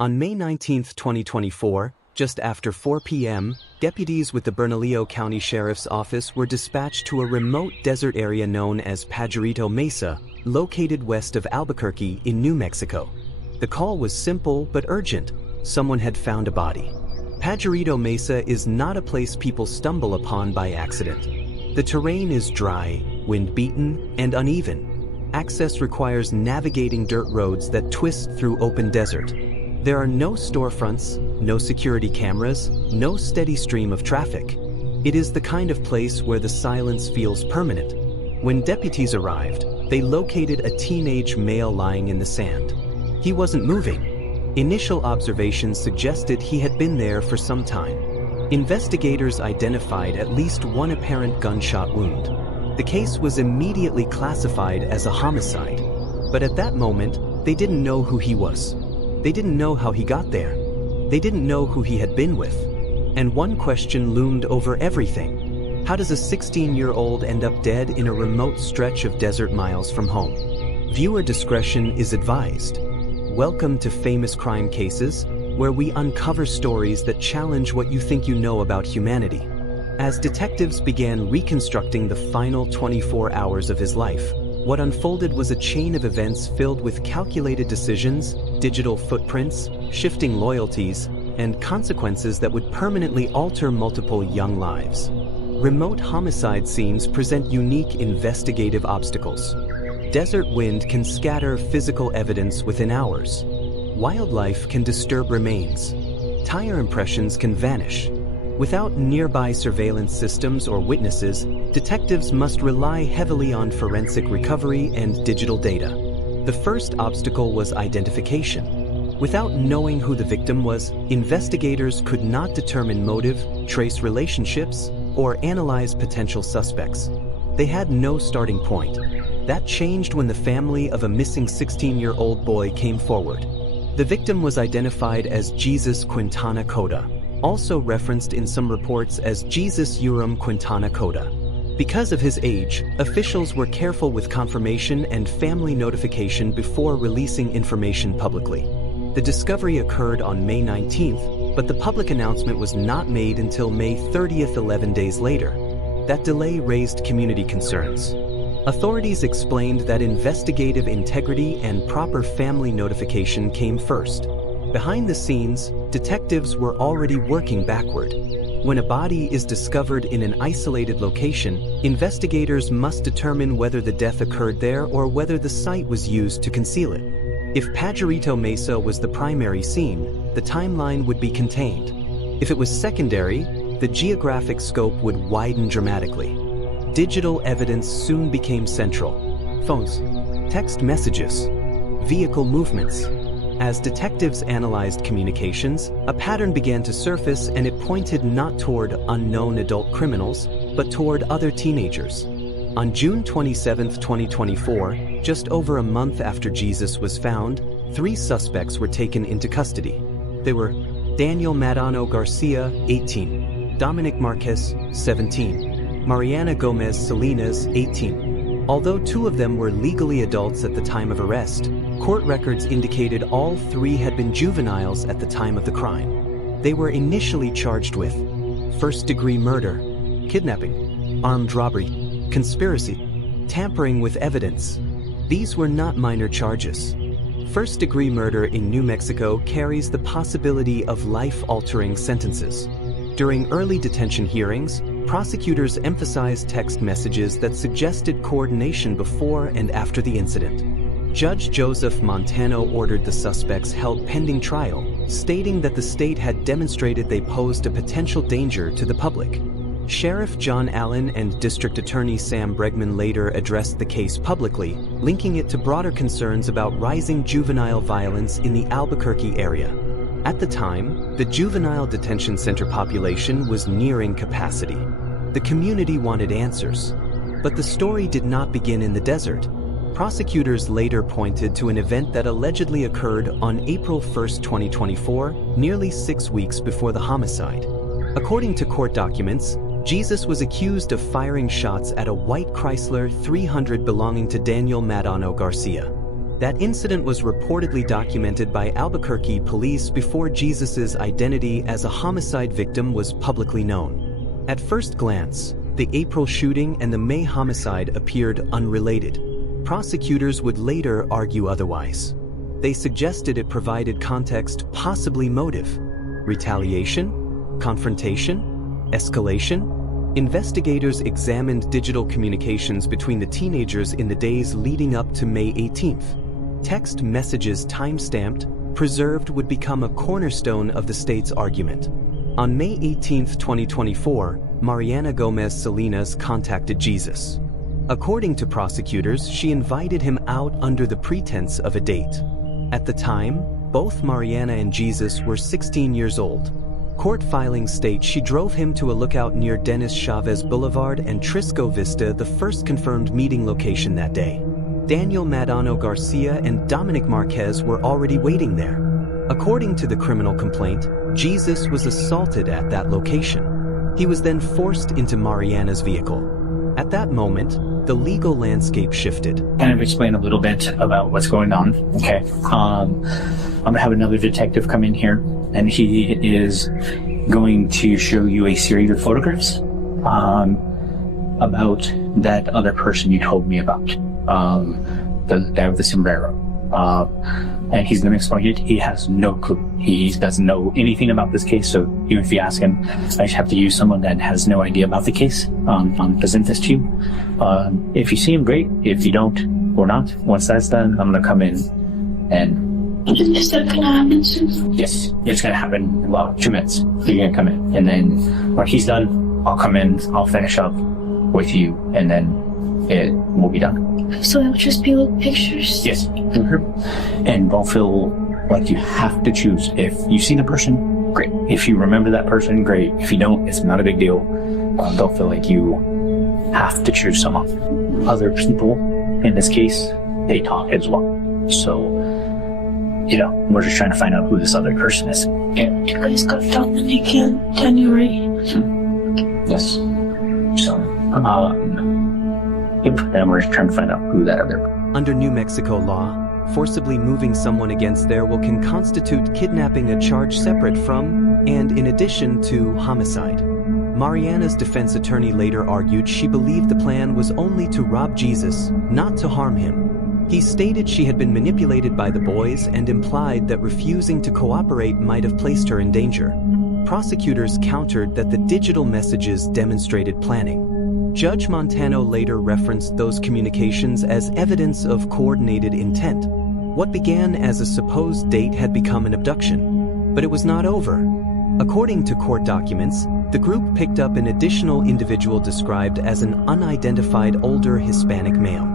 On May 19, 2024, just after 4 p.m., deputies with the Bernalillo County Sheriff's Office were dispatched to a remote desert area known as Pajarito Mesa, located west of Albuquerque in New Mexico. The call was simple but urgent. Someone had found a body. Pajarito Mesa is not a place people stumble upon by accident. The terrain is dry, wind-beaten, and uneven. Access requires navigating dirt roads that twist through open desert. There are no storefronts, no security cameras, no steady stream of traffic. It is the kind of place where the silence feels permanent. When deputies arrived, they located a teenage male lying in the sand. He wasn't moving. Initial observations suggested he had been there for some time. Investigators identified at least one apparent gunshot wound. The case was immediately classified as a homicide. But at that moment, they didn't know who he was. They didn't know how he got there. They didn't know who he had been with. And one question loomed over everything. How does a 16-year-old end up dead in a remote stretch of desert miles from home? Viewer discretion is advised. Welcome to Famous Crime Cases, where we uncover stories that challenge what you think you know about humanity. As detectives began reconstructing the final 24 hours of his life, what unfolded was a chain of events filled with calculated decisions, digital footprints, shifting loyalties, and consequences that would permanently alter multiple young lives. Remote homicide scenes present unique investigative obstacles. Desert wind can scatter physical evidence within hours. Wildlife can disturb remains. Tire impressions can vanish. Without nearby surveillance systems or witnesses, detectives must rely heavily on forensic recovery and digital data. The first obstacle was identification. Without knowing who the victim was, investigators could not determine motive, trace relationships, or analyze potential suspects. They had no starting point. That changed when the family of a missing 16-year-old boy came forward. The victim was identified as Jesus Quintana Kota, also referenced in some reports as Jesus Quintana Kota. Because of his age, officials were careful with confirmation and family notification before releasing information publicly. The discovery occurred on May 19th, but the public announcement was not made until May 30th, 11 days later. That delay raised community concerns. Authorities explained that investigative integrity and proper family notification came first. Behind the scenes, detectives were already working backward. When a body is discovered in an isolated location, investigators must determine whether the death occurred there or whether the site was used to conceal it. If Pajarito Mesa was the primary scene, the timeline would be contained. If it was secondary, the geographic scope would widen dramatically. Digital evidence soon became central. Phones, text messages, vehicle movements. As detectives analyzed communications, a pattern began to surface, and it pointed not toward unknown adult criminals, but toward other teenagers. On June 27, 2024, just over a month after Jesus was found, 3 suspects were taken into custody. They were Daniel Madano Garcia, 18, Dominic Marquez, 17, Mariana Gomez Salinas, 18. Although 2 of them were legally adults at the time of arrest, court records indicated all 3 had been juveniles at the time of the crime. They were initially charged with first-degree murder, kidnapping, armed robbery, conspiracy, tampering with evidence. These were not minor charges. First-degree murder in New Mexico carries the possibility of life-altering sentences. During early detention hearings, prosecutors emphasized text messages that suggested coordination before and after the incident. Judge Joseph Montano ordered the suspects held pending trial, stating that the state had demonstrated they posed a potential danger to the public. Sheriff John Allen and District Attorney Sam Bregman later addressed the case publicly, linking it to broader concerns about rising juvenile violence in the Albuquerque area. At the time, the juvenile detention center population was nearing capacity. The community wanted answers. But the story did not begin in the desert. Prosecutors later pointed to an event that allegedly occurred on April 1, 2024, nearly 6 weeks before the homicide. According to court documents, Jesus was accused of firing shots at a white Chrysler 300 belonging to Daniel Madano Garcia. That incident was reportedly documented by Albuquerque police before Jesus's identity as a homicide victim was publicly known. At first glance, the April shooting and the May homicide appeared unrelated. Prosecutors would later argue otherwise. They suggested it provided context, possibly motive. Retaliation? Confrontation? Escalation? Investigators examined digital communications between the teenagers in the days leading up to May 18th. Text messages time-stamped, preserved would become a cornerstone of the state's argument. On May 18, 2024, Mariana Gomez Salinas contacted Jesus. According to prosecutors, she invited him out under the pretense of a date. At the time, both Mariana and Jesus were 16 years old. Court filings state she drove him to a lookout near Dennis Chavez Boulevard and Trisco Vista, the first confirmed meeting location that day. Daniel Madano Garcia and Dominic Marquez were already waiting there. According to the criminal complaint, Jesus was assaulted at that location. He was then forced into Mariana's vehicle. At that moment, the legal landscape shifted. Kind of explain a little bit about what's going on. Okay. I'm gonna have another detective come in here, and he is going to show you a series of photographs about that other person you told me about, the guy with the sombrero. And he's going to explain it. He has no clue. He doesn't know anything about this case, so even if you ask him, I just have to use someone that has no idea about the case, present this to you. If you see him, great. If you don't, or not, once that's done, I'm going to come in and... Is that going to happen soon? Yes, it's going to happen in about 2 minutes. You're going to come in, and then when he's done, I'll come in, I'll finish up with you, and then it will be done. So it'll just be like pictures? Yes. Mm-hmm. And don't feel like you have to choose. If you see the person, great. If you remember that person, great. If you don't, it's not a big deal. Don't feel like you have to choose someone. Other people, in this case, they talk as well. So, you know, we're just trying to find out who this other person is. Yeah. You guys got Dominic and Daniel, right? Mm-hmm. Yes. So, and we're just trying to find out who that other. Under New Mexico law, forcibly moving someone against their will can constitute kidnapping, a charge separate from, and in addition to, homicide. Mariana's defense attorney later argued she believed the plan was only to rob Jesus, not to harm him. He stated she had been manipulated by the boys and implied that refusing to cooperate might have placed her in danger. Prosecutors countered that the digital messages demonstrated planning. Judge Montano later referenced those communications as evidence of coordinated intent. What began as a supposed date had become an abduction. But it was not over. According to court documents, the group picked up an additional individual described as an unidentified older Hispanic male.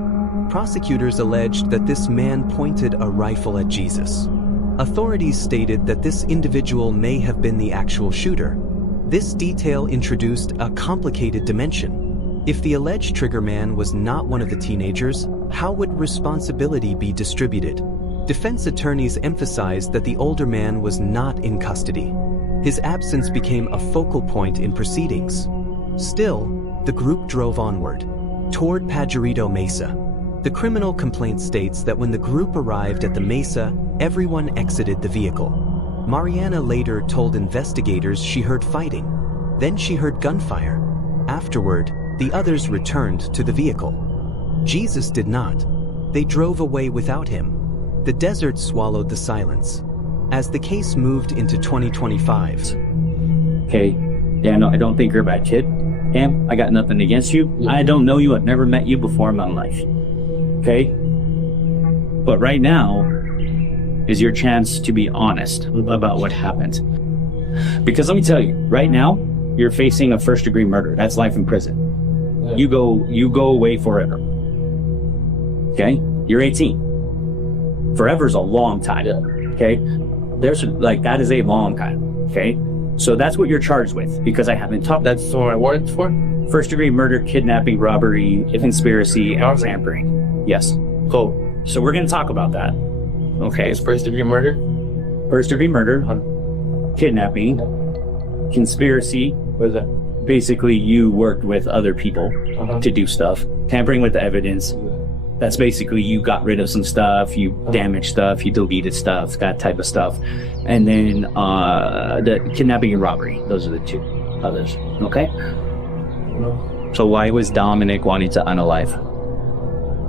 Prosecutors alleged that this man pointed a rifle at Jesus. Authorities stated that this individual may have been the actual shooter. This detail introduced a complicated dimension. If the alleged triggerman was not one of the teenagers, how would responsibility be distributed? Defense attorneys emphasized that the older man was not in custody. His absence became a focal point in proceedings. Still, the group drove onward, toward Pajarito Mesa. The criminal complaint states that when the group arrived at the mesa, everyone exited the vehicle. Mariana later told investigators she heard fighting. Then she heard gunfire. Afterward, the others returned to the vehicle. Jesus did not. They drove away without him. The desert swallowed the silence. As the case moved into 2025. Okay, yeah, no, I don't think you're a bad kid. Cam, I got nothing against you. I don't know you. I've never met you before in my life. Okay? But right now is your chance to be honest about what happened. Because let me tell you, right now, you're facing a first-degree murder. That's life in prison. You go away forever. Okay? You're 18. Forever's a long time. Okay? That is a long time. Okay? So that's what you're charged with, because I haven't talked. That's what I warrant for? First-degree murder, kidnapping, robbery, conspiracy, and tampering. Yes. Cool. So we're going to talk about that. Okay. It's first-degree murder? First-degree murder, kidnapping, conspiracy. What is that? Basically, you worked with other people to do stuff. Tampering with the evidence. That's basically you got rid of some stuff, you damaged stuff, you deleted stuff, that type of stuff. And then the kidnapping and robbery. Those are the two others. Okay? So why was Dominic wanting to unalive?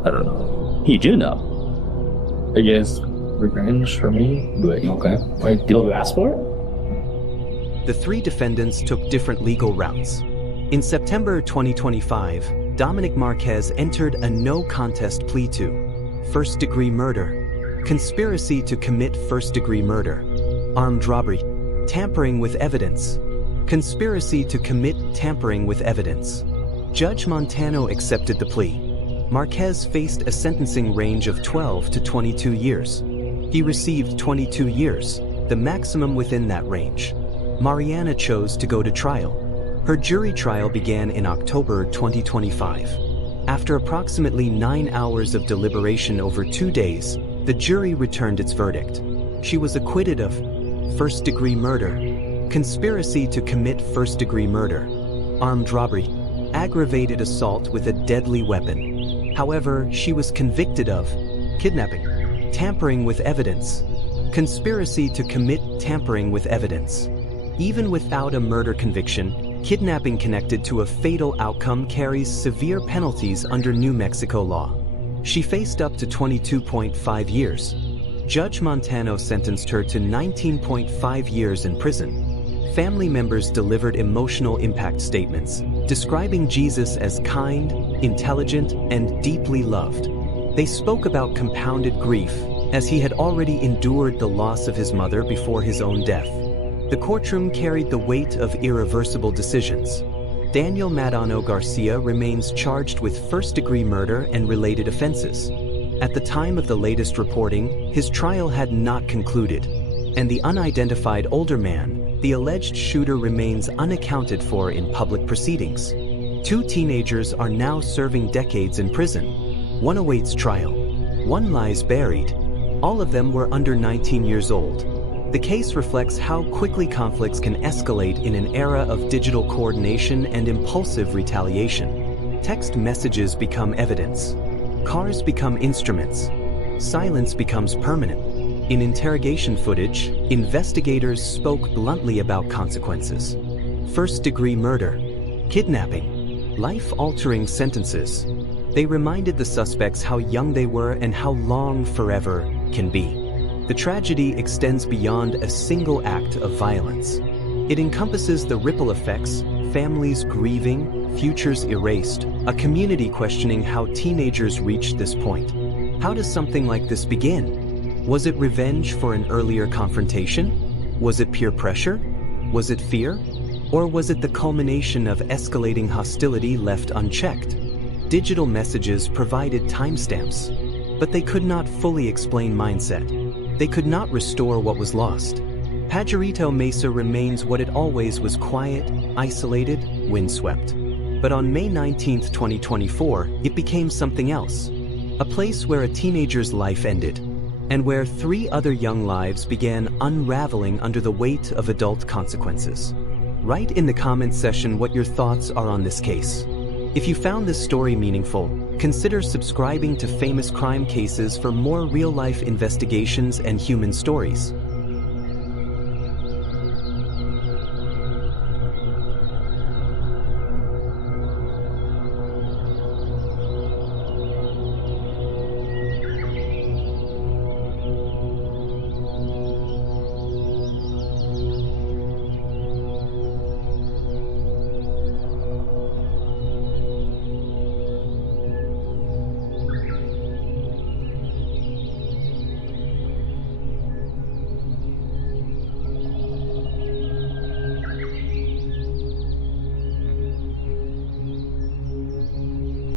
I don't know. You do know. I guess revenge for me. But Okay. like, Did you ask for it? The three defendants took different legal routes. In September 2025, Dominic Marquez entered a no-contest plea to first-degree murder, conspiracy to commit first-degree murder, armed robbery, tampering with evidence, conspiracy to commit tampering with evidence. Judge Montano accepted the plea. Marquez faced a sentencing range of 12 to 22 years. He received 22 years, the maximum within that range. Mariana chose to go to trial. Her jury trial began in October 2025. After approximately 9 hours of deliberation over 2 days, the jury returned its verdict. She was acquitted of first-degree murder, conspiracy to commit first-degree murder, armed robbery, aggravated assault with a deadly weapon. However, she was convicted of kidnapping, tampering with evidence, conspiracy to commit tampering with evidence. Even without a murder conviction, kidnapping connected to a fatal outcome carries severe penalties under New Mexico law. She faced up to 22.5 years. Judge Montano sentenced her to 19.5 years in prison. Family members delivered emotional impact statements, describing Jesus as kind, intelligent, and deeply loved. They spoke about compounded grief, as he had already endured the loss of his mother before his own death. The courtroom carried the weight of irreversible decisions. Daniel Madano Garcia remains charged with first-degree murder and related offenses. At the time of the latest reporting, his trial had not concluded, and the unidentified older man, the alleged shooter, remains unaccounted for in public proceedings. 2 teenagers are now serving decades in prison. One awaits trial. One lies buried. All of them were under 19 years old. The case reflects how quickly conflicts can escalate in an era of digital coordination and impulsive retaliation. Text messages become evidence. Cars become instruments. Silence becomes permanent. In interrogation footage, investigators spoke bluntly about consequences. First-degree murder, kidnapping, life-altering sentences. They reminded the suspects how young they were and how long forever can be. The tragedy extends beyond a single act of violence. It encompasses the ripple effects, families grieving, futures erased, a community questioning how teenagers reached this point. How does something like this begin? Was it revenge for an earlier confrontation? Was it peer pressure? Was it fear? Or was it the culmination of escalating hostility left unchecked? Digital messages provided timestamps, but they could not fully explain mindset. They could not restore what was lost. Pajarito Mesa remains what it always was: quiet, isolated, windswept. But on May 19, 2024, it became something else. A place where a teenager's life ended, and where 3 other young lives began unraveling under the weight of adult consequences. Write in the comments section what your thoughts are on this case. If you found this story meaningful, consider subscribing to Famous Crime Cases for more real-life investigations and human stories.